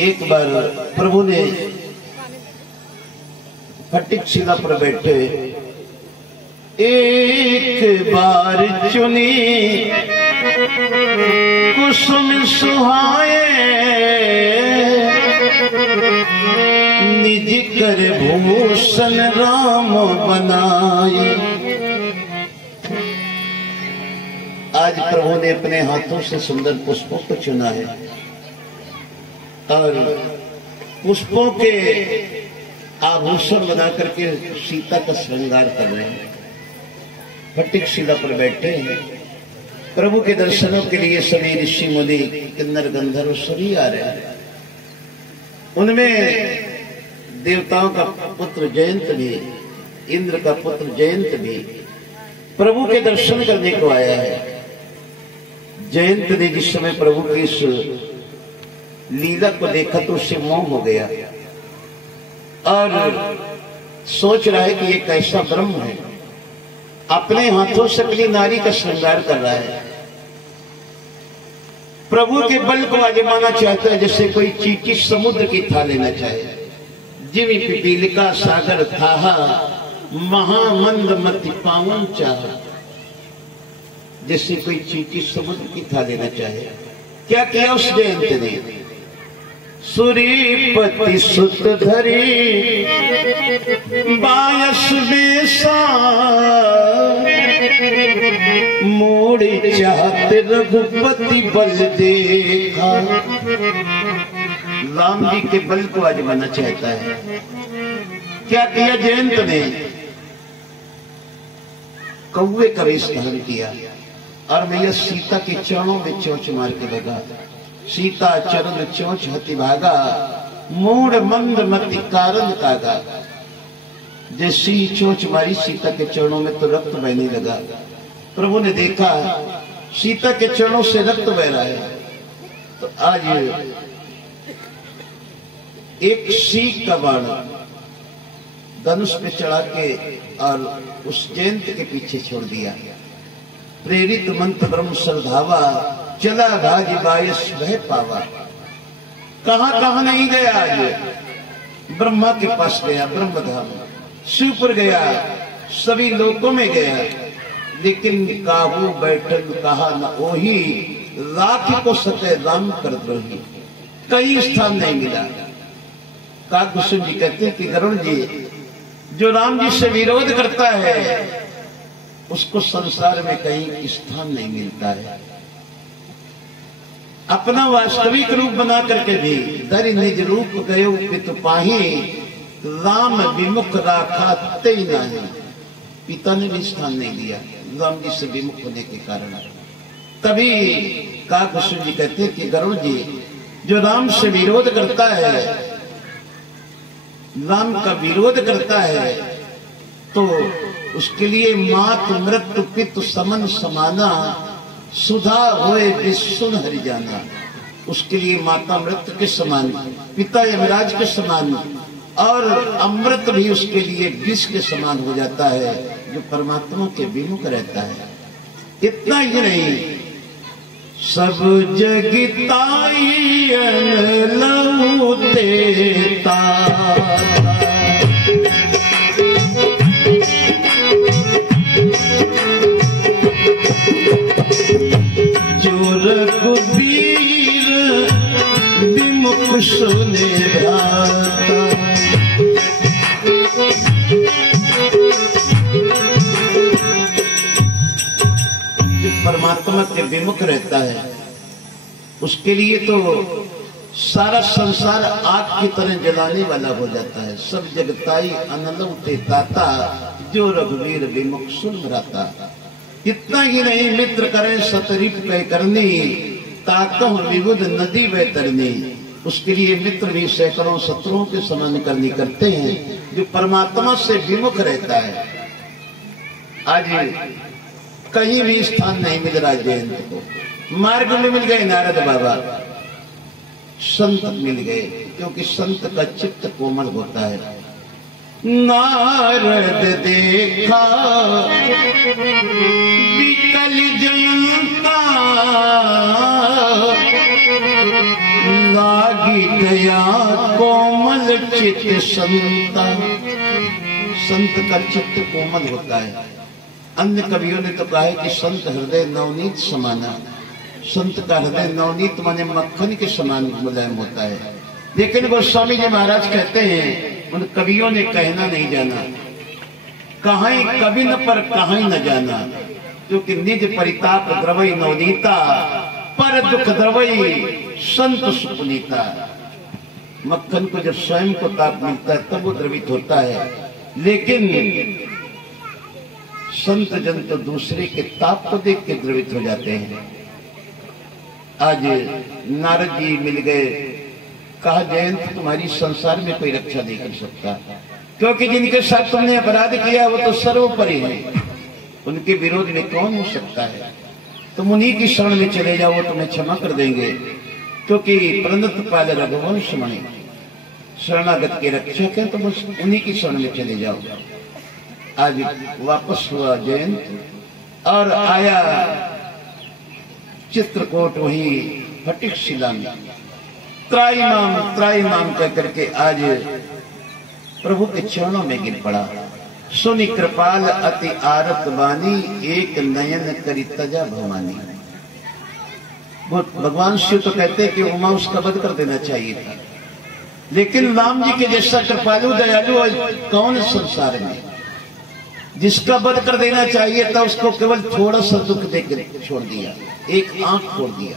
एक बार प्रभु ने फटिक शिला पर बैठे एक बार चुनी कुसुम सुहाए निज कर भूषण राम बनाए। आज प्रभु ने अपने हाथों से सुंदर पुष्पों को चुना है और पुष्पों के आभूषण बना करके सीता का श्रृंगार कर रहे हैं। फटिक शिला पर बैठे हैं। प्रभु के दर्शनों के लिए सभी ऋषि मुनि किन्नर गंधर्व सभी आ रहे हैं। उनमें देवताओं का पुत्र जयंत भी, इंद्र का पुत्र जयंत भी प्रभु के दर्शन करने को आया है। जयंत ने जिस समय प्रभु की इस लीला को देखा तो उससे मोह हो गया और सोच रहा है कि ये कैसा ब्रह्म है, अपने हाथों से अपनी नारी का श्रृंगार कर रहा है। प्रभु के बल को आजमाना चाहता है जैसे कोई चींटी समुद्र की था लेना चाहे। जिमी पिपीलिका सागर था महामंद मति पावन चाह, जैसे कोई चींटी समुद्र की था लेना चाहे। क्या किया उस जयंत ने? सूरीपति सुत धरी बायस बेसा मोड़ी चाहते रघुपति बल देखा। राम जी के बल को आजमाना चाहता है। क्या किया जयंत ने? कौवे का वेश धारण किया और मैया सीता के चरणों में चोंच मार के लगा। सीता चरण चोंच हति भागा मूड मंद मति कारण कागा। जैसी चोंच मारी सीता के चरणों में तो रक्त बहने लगा। प्रभु ने देखा सीता के चरणों से रक्त बह रहा है तो आज एक सीख का बाण धनुष पे चढ़ा के और उस जयंत के पीछे छोड़ दिया। प्रेरित मंत्र ब्रह्म श्रद्धावा चला भाजी बायस वह पावा। कहां कहां नहीं गया आज? ब्रह्मा के पास गया, ब्रह्मधाम, शिव पर गया, सभी लोकों में गया, लेकिन काबू बैठन कहा न ओही राखी को सते राम कर द्रोही। कई स्थान नहीं मिला। काकुसुम जी कहते हैं कि गरुड़ जी जो राम जी से विरोध करता है उसको संसार में कहीं स्थान नहीं मिलता है। अपना वास्तविक रूप बना करके भी दरि निज रूप गयो पितु पाही राम विमुख राखा ते नहीं। पिता ने भी स्थान नहीं दिया राम जी से विमुख होने के कारण। तभी काकुसुम जी कहते हैं कि गरुड़ जी जो राम से विरोध करता है, राम का विरोध करता है तो उसके लिए मात मृत्यु पितु समन समाना सुधा होए विसुन हरि जाना। उसके लिए माता मृत्यु के समान, पिता यमराज के समान और अमृत भी उसके लिए विष के समान हो जाता है जो परमात्मा के विमुख रहता है। इतना ही नहीं, सब जगताई लहू देता जो रघुबीर विमुख सुने भ्राता। परमात्मा के विमुख रहता है उसके लिए तो सारा संसार आग की तरह जलाने वाला हो जाता है। सब जगताई अनलौटे ताता जो रघुवीर विमुख सुन भ्राता। इतना ही नहीं, मित्र करें सतरीप कह करनी ताकह विबुध नदी वह तरनी। उसके लिए मित्र भी सैकड़ों शत्रुओं के समान करनी करते हैं जो परमात्मा से विमुख रहता है। आज कहीं भी स्थान नहीं मिल रहा जयंत को। मार्ग में मिल गए नारद बाबा, संत मिल गए, क्योंकि संत का चित्त कोमल होता है। नारद देखा विकल जयंता, लागी दया कोमल चित्त संता। संत का चित्त कोमल होता है। अन्य कवियों ने तो कहा है कि संत हृदय नवनीत समाना। संत का हृदय नवनीत माने मक्खन के समान मुलायम होता है। लेकिन गोस्वामी जी महाराज कहते हैं उन कवियों ने कहना नहीं जाना, कहां कवि न पर कहां न जाना, क्योंकि निज परिताप द्रवई नवनीता, पर दुख द्रवई संत सुपुनीता। मक्खन को जब स्वयं को ताप मिलता है तब वो द्रवित होता है, लेकिन संत जन तो दूसरे के ताप को देख के द्रवित हो जाते हैं। आज नारद जी मिल गए, कहा जयंत तुम्हारी संसार में कोई रक्षा नहीं कर सकता, क्योंकि जिनके साथ तुमने अपराध किया वो तो सर्वोपरि है, उनके विरोध में कौन हो सकता है। तुम उन्हीं की शरण में चले जाओ, वो तुम्हें क्षमा कर देंगे, क्योंकि प्रणत पाल रघुवंश मणि शरणागत के रक्षक है, तो बस उन्हीं की शरण में चले जाओ। आज वापस हुआ जयंत और आया चित्रकूट, वही फटिक शिला में त्राईमाम कह करके आज प्रभु के चरणों में गिर पड़ा। सुनि कृपाल अति आरत बानी, एक नयन करी तजा भवानी। भगवान शिव तो कहते कि उमा उसका वध कर देना चाहिए था, लेकिन राम जी के जैसा कृपालु दयालु कौन संसार में, जिसका वध कर देना चाहिए था उसको केवल थोड़ा सा दुख देकर छोड़ दिया, एक आंख छोड़ दिया।